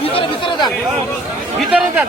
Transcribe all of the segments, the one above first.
ভিতরে ভিতরে যান ভিতরে যান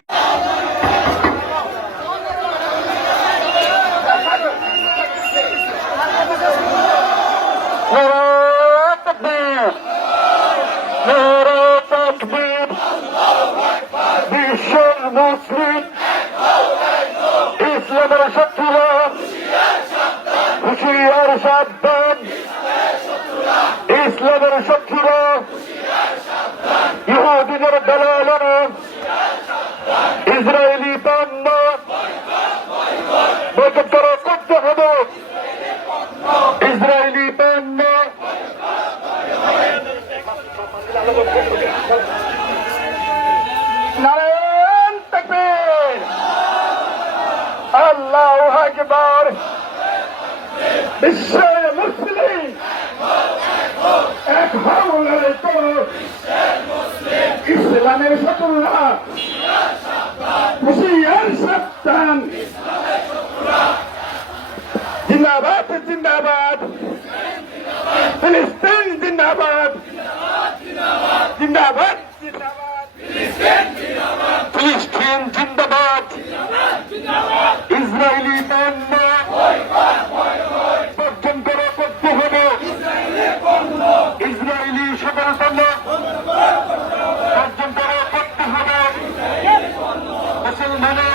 বিশ্বের মুসলিম ইসলামের শত্রুরা হুশিয়ার সাবধান। ইসলামের শত্রুরা ইহুদিদের দলালরা ইসরায়েলি বিশ্বের মুসলিম। এক হামলায় তো ইসলামের শত্রুরা হুশিয়ার সাবধান। জিন্দাবাদ জিন্দাবাদ। ফিলিস্তিন, জিন্দাবাদ। জিন্দাবাদ জিন্দাবাদ। ফিলিস্তিন, জিন্দাবাদ। এবং